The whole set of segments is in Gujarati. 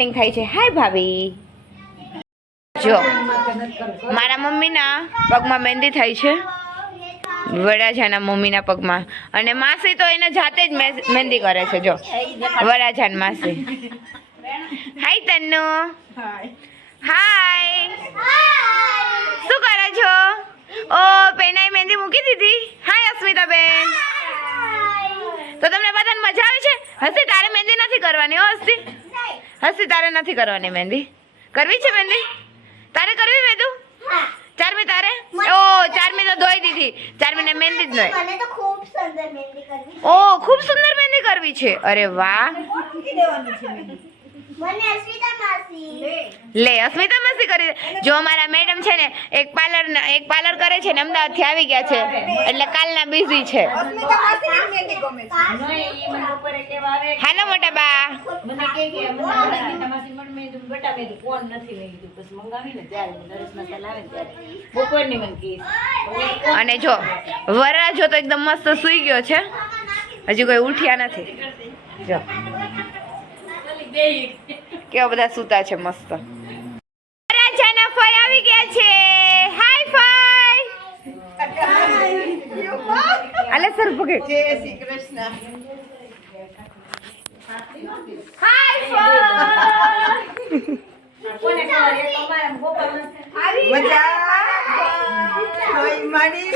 સ્ટ્રેટનિંગ થઈ છે. હાય ભાભી. જો, મારા મમ્મીના પગમાં મહેંદી થાય છે. વડાજાના મમ્મીના પગમાં. અને માસી તો એને જાતે જ મહેંદી કરે છે. જો વડાજાન માસી. હાય તન્નુ. હાય શું કરો છો? ઓ પેનાઈ મહેંદી મૂકી દીધી? હાય અસ્મિતા બેન તો તમને બધાને મજા આવે છે? હસી તારે મહેંદી નથી કરવાની, હો હસી હસી તારે નથી કરવાની મહેંદી? કરવી છે મહેંદી? તારે કરવી વેદુ ચારમી તારે? ઓ ચારમી તો ધોઈ દીધી. ચારમી ને મહેંદી જ નહીં. મને તો ખૂબ સુંદર મહેંદી કરવી ઓ ખૂબ સુંદર મહેંદી કરવી છે. અરે વાહ. મને અસ્મિતા માસી. લે. અસ્મિતા મસ્તી કરી જો અમારા મેડમ છે ને એક પાર્લર એક પાર્લર કરે છે ને અમદાવાદથી આવી ગયા છે. એટલે કાલના બિઝી છે. અસ્મિતા માસી ની મહેંદી ગમે છે. હાલો મોટા બા. અને જો વરરાજો તો એકદમ મસ્ત સૂઈ ગયો છે. હજી કોઈ ઉઠ્યા નથી. જો. કેવા બધા સૂતા છે મસ્ત. વરરાજાના ફઈ આવી ગયા છે. હાય ફઈ અલે સર પકડ જય શ્રી કૃષ્ણ હાય કોને ખબર તમારા ગોપાલ મજા. કોઈ મળી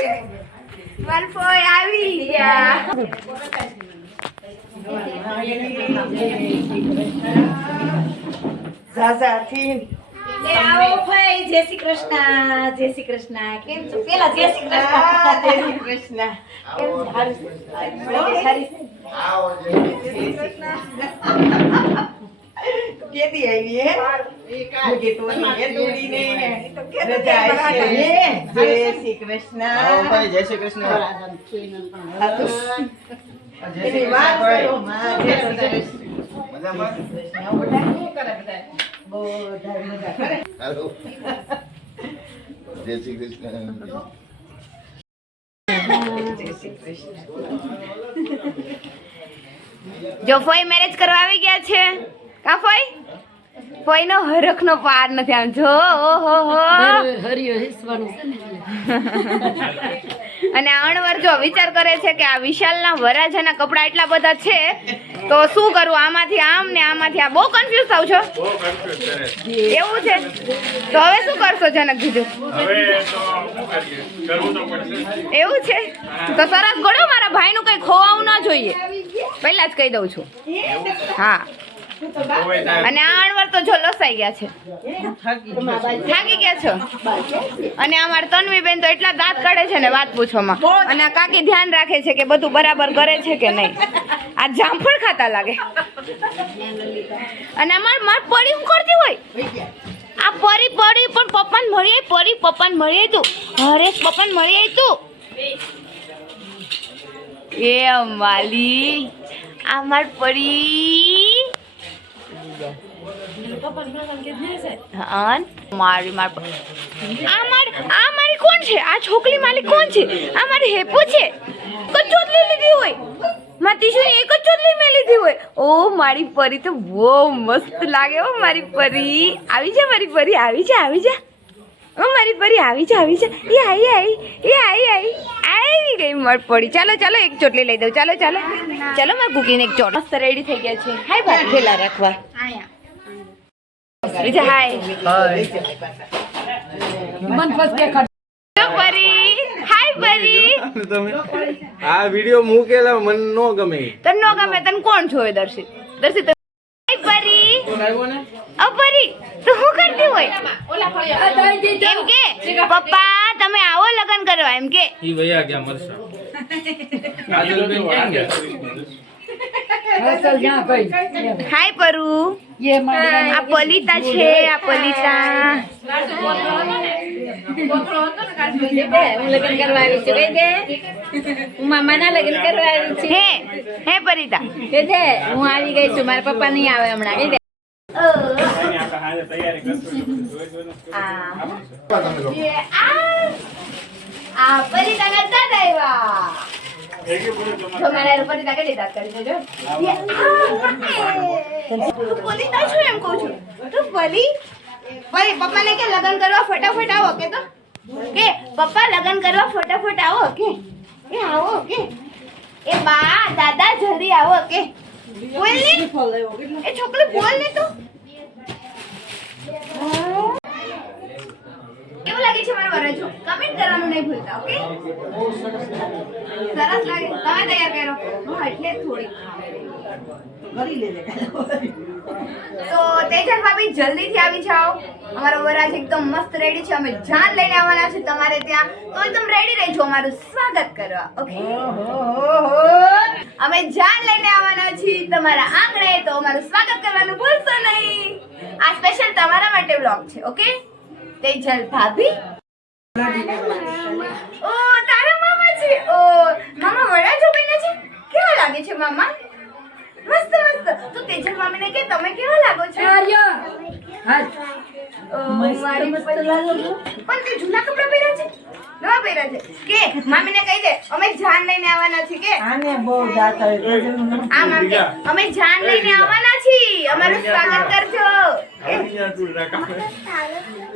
ફઈ ફઈ આવી ગયા ઝાઝાથી આવો ભાઈ જય શ્રી કૃષ્ણ જય શ્રી કૃષ્ણ. કેમ છો? પેલા જય શ્રી કૃષ્ણ. જય શ્રી કૃષ્ણ. કેદી આવી હે? તો એ રજા જય શ્રી કૃષ્ણ. જય શ્રી કૃષ્ણ. તો એની વાત કરો જય શ્રી કૃષ્ણ. મજામાં હાલો. જય શ્રી જો ફઈ મેરેજ કરવા આવી ગયા છે? કા ફઈ? હરખ હરખનો પાર નથી આમ. જો ઓહો હો. અને અણવર જો વિચાર કરે છે કે આ વિશાલના વરાજાના કપડા એટલા બધા છે તો શું કરું? આમાંથી આમ ને આમાંથી આ. બહુ કન્ફ્યુઝ થાવ છો? એવું છે? તો હવે શું કરશો જનક કરવું પડશે. એવું છે? તો સરસ ગોળો મારા ભાઈનું કઈ ખોવાવું ના જોઈએ. પહેલા જ કહી દઉં છું. હા. અને આ અણવર તો જો લસાઈ ગયા છે. થાકી ગયા છો? અને અમાર તન્વી બેન તો એટલા દાંત કાઢે છે ને વાત પૂછવામાં. અને કાકી ધ્યાન રાખે છે કે બધું બરાબર કરે છે કે નહીં. આ જામફળ ખાતા લાગે. અને અમાર માર પડી હું કરતી હોય? આ પરી પડી પણ પપ્પાને મળી આવી પરી પપ્પાને મળી આવી તું. હરેશ પપ્પાને મળી આવી તું. એ માલી આ માર પડી મારી માર આ માર આ મારી કોણ છે? આ છોકરી માલિક કોણ છે? આ મારી હેપુ છે? એક લીધી હોય. મારી ટીશુ એક જ ચોટલી મેં લીધી હોય. ઓ મારી પરી તો બહુ મસ્ત લાગે ઓ મારી પરી. આવી જા મારી પરી. આવી જા આવી જા. ઓ મારી પરી આવી જા આવી જા. એ આઈ આઈ. એ આઈ આઈ. આવી ગઈ મર પડી ચાલો ચાલો એક ચોટલી લઈ દઉં. ચાલો ચાલો. ચાલો મારે કુકીને એક ચોટ. મસ્ત રેડી થઈ ગયા છે. હાય ભાઈ ખેલા રાખવા. બીજા હાય. હેલો પરી. હાય પરી. તમે આ વિડિયો મૂકેલા મન નો ગમે. તન નો ગમે તને કોણ જોવે દર્શિત? દર્શિત હાય પરી. અ પરી તો શું કરતી હોય? એમ કે પપ્પા તમે આવો લગન કરવા એમ કે. ઈ વયા ગયા મરસા. કાજલબેન ક્યાં ગયા. હાય પરુ. આ પલિતા છે આ પલિતા હું મામાના લગ્ન કરવા આવી છું હે હે પરિતા હું આવી ગઈ છું મારા પપ્પા નહીં આવે હમણાં જોઈને આ. આવ્યા. તમારે. એમ કહું છું. તું બોલી બોલી પપ્પાને કે લગન કરવા ફટાફટ આવો, કે તો? કે પપ્પા લગન કરવા ફટાફટ આવો, કે? એ આવો, કે? એ બા, દાદા, જલ્દી આવો, કે? બોલ ને. એ છોકરી બોલ ને તું કેવું લાગે છે મારું વરજો કમેન્ટ કરવાનું નહીં ભૂલતા ઓકે સરસ લાગે. તમે તૈયાર કરો હું એટલે થોડી. તો તેજલ ભાભી જલ્દીથી આવી જાઓ. અમારો વરાજ એકદમ મસ્ત રેડી છે. અમે જાન લઈને આવવાના છે તમારે ત્યાં. તો એકદમ રેડી રહેજો. અમારું સ્વાગત કરવા ઓકે અમે જાન લઈને આવવાના છીએ તમારા આંગણે. તો અમારું સ્વાગત કરવાનું ભૂલશો નહીં. આ સ્પેશિયલ તમારા માટે બ્લોગ છે ઓકે તેજલ ભાભી? ઓ તારા મામા છે ઓ મામા વડા જો બન્યા છે? કેવા લાગે છે મામા? મસ્ત મસ્ત. તો તેજલ મામીને કે તમે કેવા લાગો છો? ઓ, મારી પત્ની. પણ તે જૂના કપડાં પહેર્યા છે? નવા પહેર્યા છે? કે મામીને કહી દે અમે જાન લઈને આવવાના છીએ કે? આને બહુ દાંત આવે. આ મામી અમે જાન લઈને આવવાના છીએ. અમારું સ્વાગત કરજો.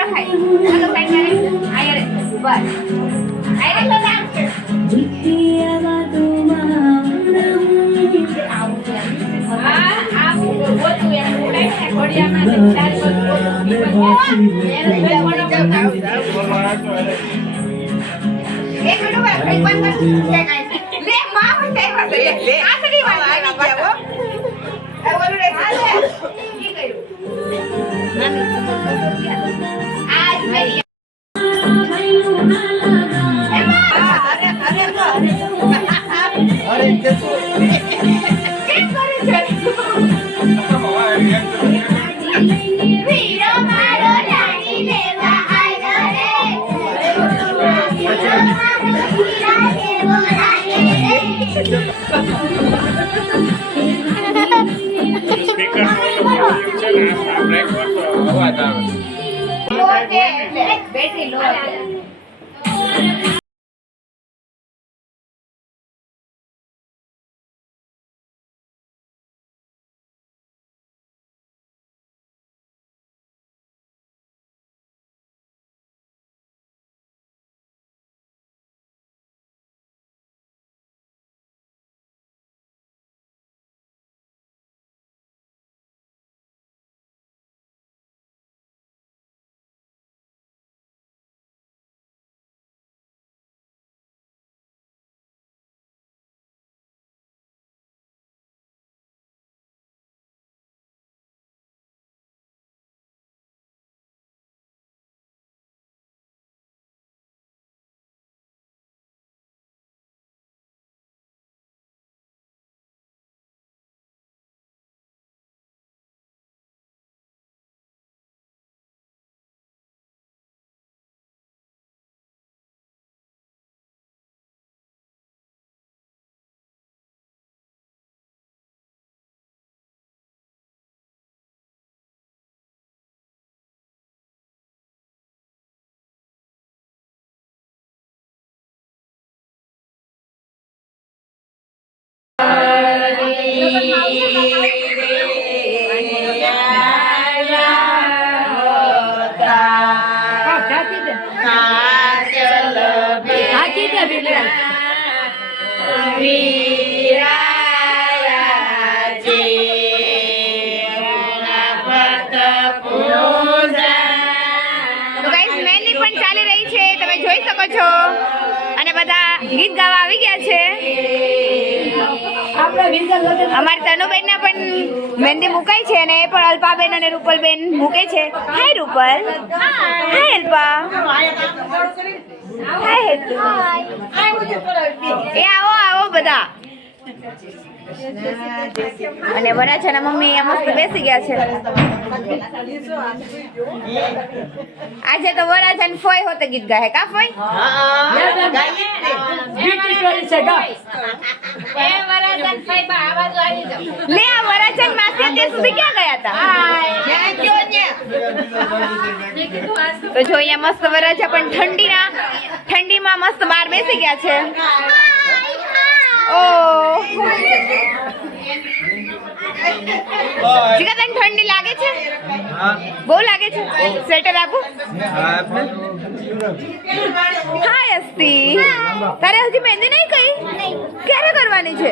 રખાય ચાલો સાઈડમાં આયા રે બસ આયા રે તો આમ એક મિનિટ છો? અને બધા ગીત ગાવા આવી ગયા છે? અમારી તનુબેન ના પણ મહેંદી મુકાઈ છે અને એ પણ અલ્પાબેન અને રૂપલબેન મૂકે છે. હાય રૂપલ. હાય અલ્પા. હાય એ આવો આવો બધા. અને વરાછાના મમ્મી અહીંયા મસ્ત બેસી ગયા છે. આજે તો વરાછાને ફોય હોતે ગીત ગાય કા ફોય? લે, આ વરાછાન માસી તે સુધી ક્યાં ગયા હતા? તો જો અહીંયા મસ્ત વરાછા પણ ઠંડીના ઠંડીમાં મસ્ત બહાર બેસી ગયા છે. જીગા તને ઠંડી લાગે છે? બહુ લાગે છે? સ્વેટર આપું. હાય અસ્તી તારે હજી મહેંદી નહીં કઈ? ક્યારે કરવાની છે?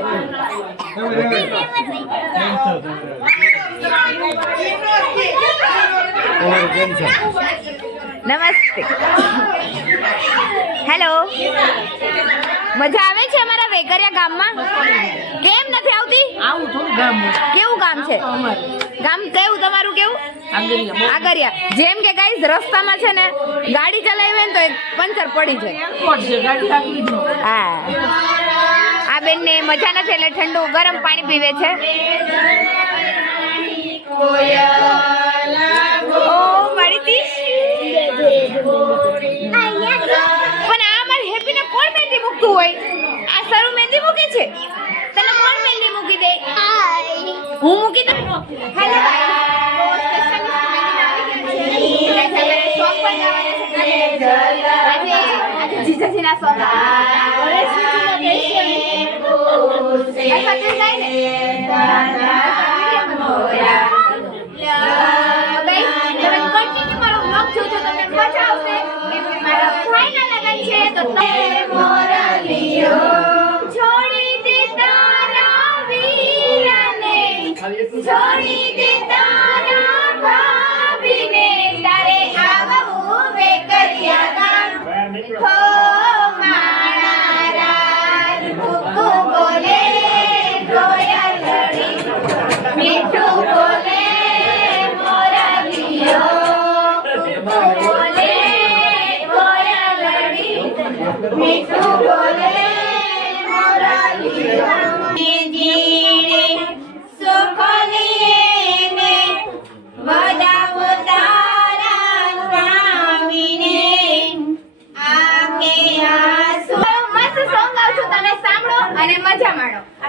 નમસ્તે. હેલો. મજા આવે છે અમારા વેકરિયા ગામમાં? કેમ નથી આવતી? આવું થોડું ગામ કેવું ગામ છે? ગામ કેવું તમારું કેવું? આગરિયા જેમ કે ગાઈઝ રસ્તામાં છે ને ગાડી ચલાવી ને તો એક પંચર પડી જાય. હા. આ બેનને મજા નથી એટલે ઠંડુ ગરમ પાણી પીવે છે. મૂકતું હોય આ સારું મહેંદી મૂકે છે? તને કોણ મહેંદી મૂકી દે? હું મૂકી દઉં? હેલો આજે આજે છે સોંગ છોડી દે તારા વીરને છોડી દે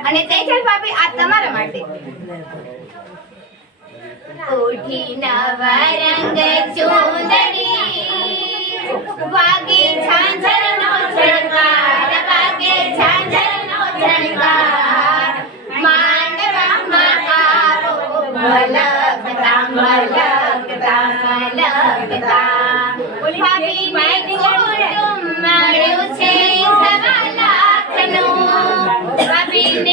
અને તેજલ ભાભી આ તમારા માટે. ઉઠી નવા રંગ ચૂંદડી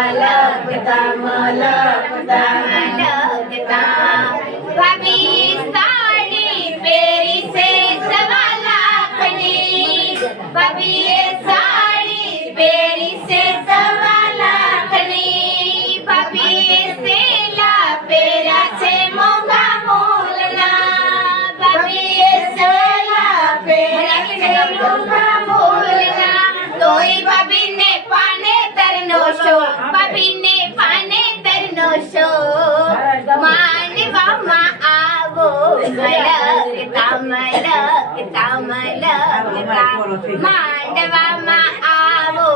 આવો મલકતા મલકતા શો ભાભીને પાને તરનો શો માંડવામાં આવો મલકતા મલકતા મલકતા માંડવામાં આવો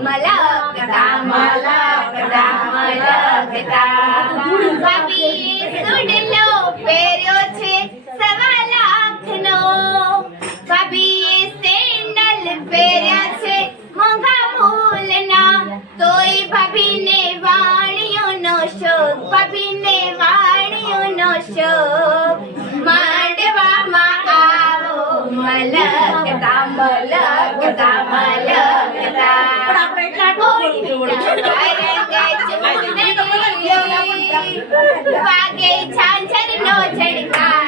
મલકતા મલકતા મલકતા ભાભી સુડલો પહેર્યો શોક માંડવામાં આવો મલકતા મલકતા મલકતા વાગે છાંછર નો ઝડકાર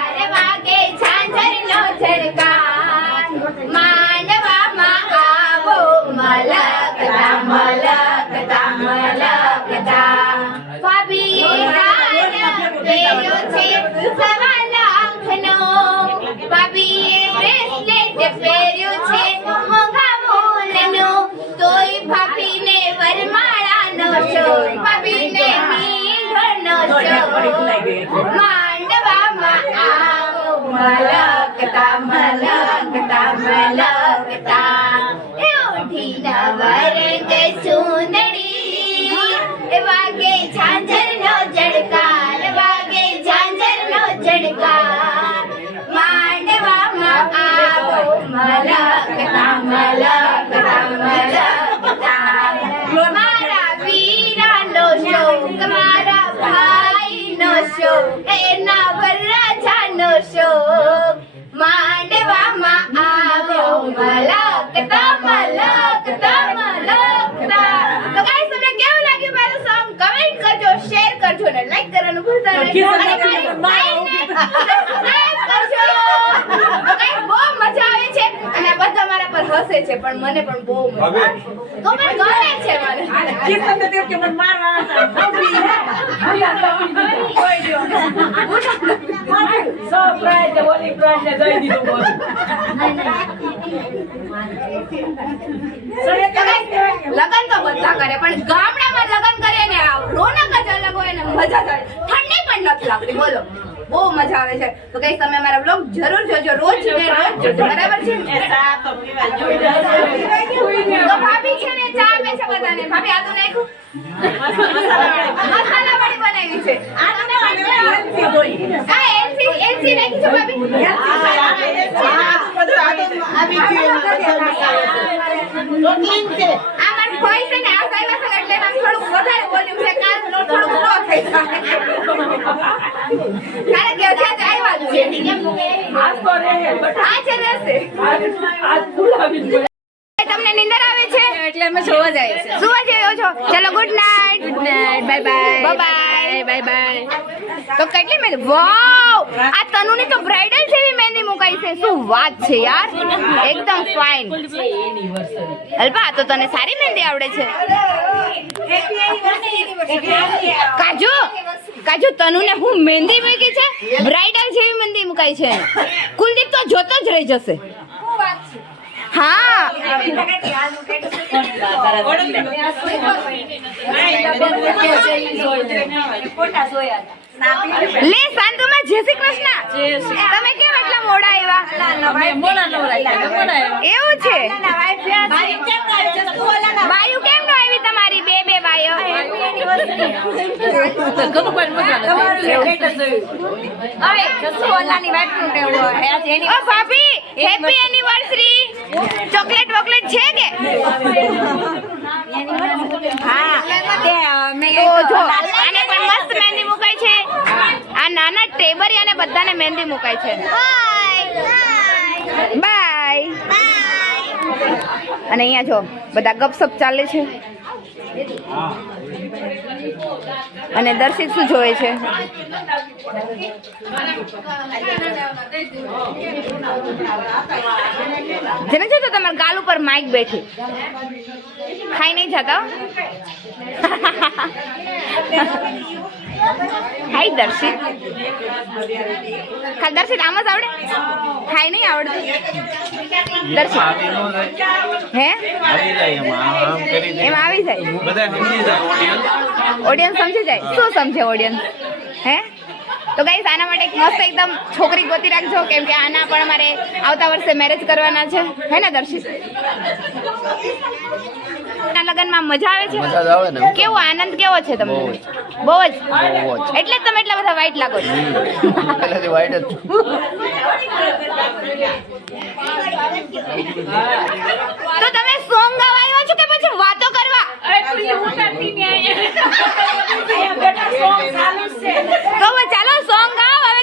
પહેર્યું છે મલકતા મલકતા મલકતા. એ ઉઠીના વરંગ સુંદરી. એ વાગે ઝાંઝરનો મારા વીરાનો શોક મારા ભાઈનો શોક એના વરરાજાનો શોક માંડવામાં આવો મલકતા મલકતા મલકતા તો ગાઈસ તમને કેવું લાગ્યું મારું સોંગ કમેન્ટ કરજો શેર કરજો ને લાઈક કરવાનું ભૂલતા નહીં અને મારી સબસ્ક્રાઇબ કરજો ગાઈસ બહુ મજા આવે છે અને બધા મારા પર હસે છે પણ મને પણ બહુ મજા આવે તો પણ ગમે. છે મને લગન તો બધા કરે પણ ગામડામાં લગન કરે ને આ રોનક જ અલગ હોય ને મજા કરે ઠંડી પણ નથી લાગતી બોલો. બહુ મજા આવે છે. તો કઈ તમે મારા બ્લોગ જરૂર જોજો. રોજ ને રોજ. જોજો બરાબર છે? તો ભાભી છે ને ચા આપે છે બધાને. ભાભી આદુ નાખ્યું મસાલા વાળી બનાવી છે. આ એલસી એલસી નાખી છે ભાભી. બધું તો આવી ગયું રોટલી છે. આ મારું ભાઈ છે ને આ સાહેબ છે એટલે આમ થોડુંક વધારે વોલ્યુમ છે કાલ નો થોડુંક સ્લો થઈ જાય. કારણ કે હજી આજે આવ્યા જ છે. આ છે રહેશે. તમને નીંદર આવે છે? એટલે અમે જોવા જઈએ જેવો છો ચલો good night good night bye bye bye bye bye તો કેટલી મહેંદી? વાવ આ તનુની તો બ્રાઇડલ જેવી મહેંદી મુકાઈ છે. શું વાત છે યાર? એકદમ ફાઇન અલ્પા તો તને સારી મહેંદી આવડે છે. કાજુ કાજુ, તનુને હું મહેંદી મૂકી છે? બ્રાઇડલ જેવી મહેંદી મુકાઈ છે. કુલદીપ તો જોતો જ રહી જશે. હા. લે શાંતુમાં જય શ્રી કૃષ્ણ. તમે કેમ એટલા મોડા આવ્યા? એવું છે? બાયુ કેમ નો આવી તમારી બે બે બાયો ઓ ભાભી હેપી એનિવર્સરી ચોકલેટ વોકલેટ છે કે? હા તો જો આને પણ મસ્ત મહેંદી મુકાય છે આ અને બધાને મહેંદી મુકાય છે. બાય અને અહીંયા જો બધા ગપસપ ચાલે છે. અને દર્શિત શું જોવે છે? જેને તો તમારા ગાલ ઉપર માઇક બેઠી. ખાઈ નહીં જતા? હાય દર્શિત ખાલી દર્શિત આમ જ આવડે? હાય નહીં આવડતું? દર્શિત હે? એમાં આવી જાય? ઓડિયન્સ સમજી જાય શું સમજે ઓડિયન્સ હે? તો ગાઈસ આના માટે એક મસ્ત એકદમ છોકરી ગોતી રાખજો કેમ કે આના પણ મારે આવતા વર્ષે મેરેજ કરવાના છે. હે ને દર્શિત ના લગ્નમાં મજા આવે છે? મજા આવે ને. કેવો આનંદ કેવો છે તમને? બહુ જ. એટલે તમે એટલા બધા વાઈટ લાગો છો. પેલાથી વાઈટ જ તો તમે સોંગ ગાવા આવ્યા છો કે પછી વાતો કરવા? તો ચાલો સોંગ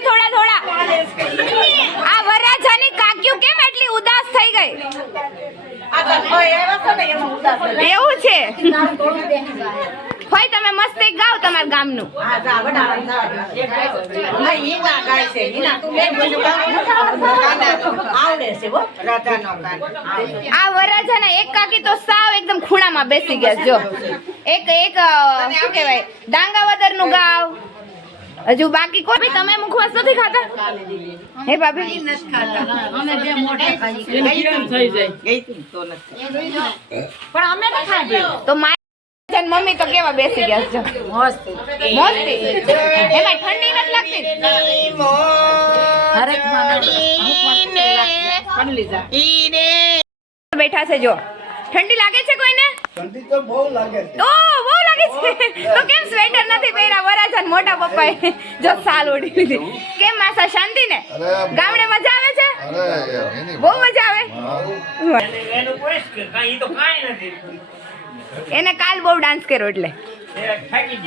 થોડા થોડા. આ વરરાજાની કાકીઓ કેમ એટલી ઉદાસ થઈ ગઈ? એવું છે? ભાઈ તમે મસ્ત એક ગાવ તમારા ગામનું. આ વરાજાના એક કાકી તો સાવ એકદમ ખૂણામાં બેસી ગયા, જો. એક એક શું કહેવાય? ડાંગાવદરનું ગાવ. હજુ બાકી કોઈ ભાઈ તમે મુખવાસ નથી ખાતા? હે ભાભી? અમે બે મોટા ખાઈ ગઈ તી તો નથી. પણ અમે ન ખાધી તો મારી મમ્મી તો કેવા બેસી ગયા છે, મસ્ત. મોસ્તી? એમાં ઠંડી નથી લાગતી? હરેકમાં. બેઠા છે જો. ઠંડી લાગે છે કોઈને? ઠંડી તો બહુ લાગે છે. ઓ બહુ લાગે છે. તો કેમ સ્વેટર નથી પહેર્યા? વરાજા ને મોટા પપ્પાએ જો સાલ ઓઢી લીધી. કેમ માસા શાંતિ ને ગામડે મજા આવે છે? બહુ મજા આવે. એને કાલ બહુ ડાન્સ કર્યો એટલે. કાંઈ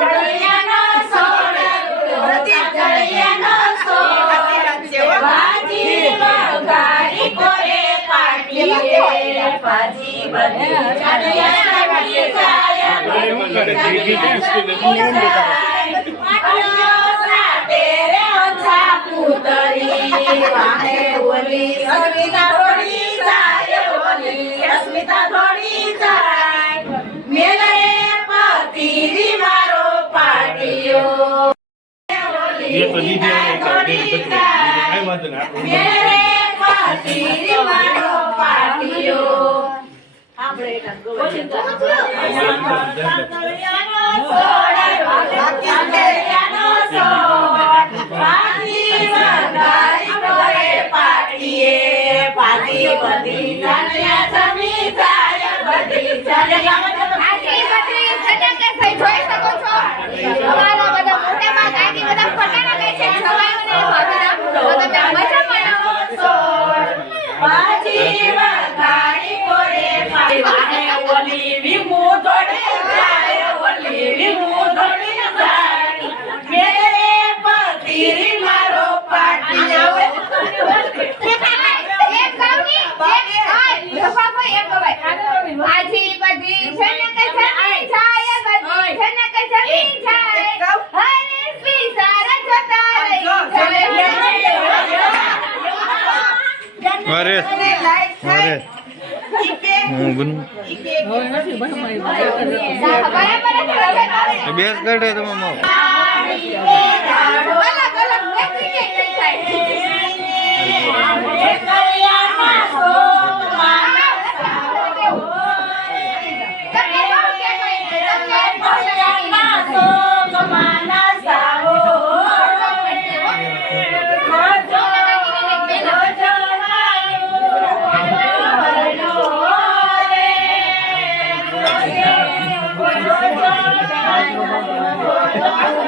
નથી એને કાલ બહુ ડાન્સ કર્યો એટલે એ થાકી ગયા એવું કરે દીદી dance કરે. એ તો દીદી આવે તો દીદી બધું. કાંઈ વાંધો નહીં, આપણે આટલી બધી સટાકે થઈ જોઈ શકો છો અમારા બધા મોટેમાં કાકી Viva! ફટાણા ખાય છે છવાયું ને ભાભીના તો તમે મજા માણો એક ગાવની એક આય રફા કોઈ એક ગવાય આજી બધી છે ને કે જમી જાય બધી છે ને કે જમી જાય હરે સ્વી સારા જતા રહી અરે અરે હું ગુન બરાબર છે હવે બેસ કાઢે તમે Yeah.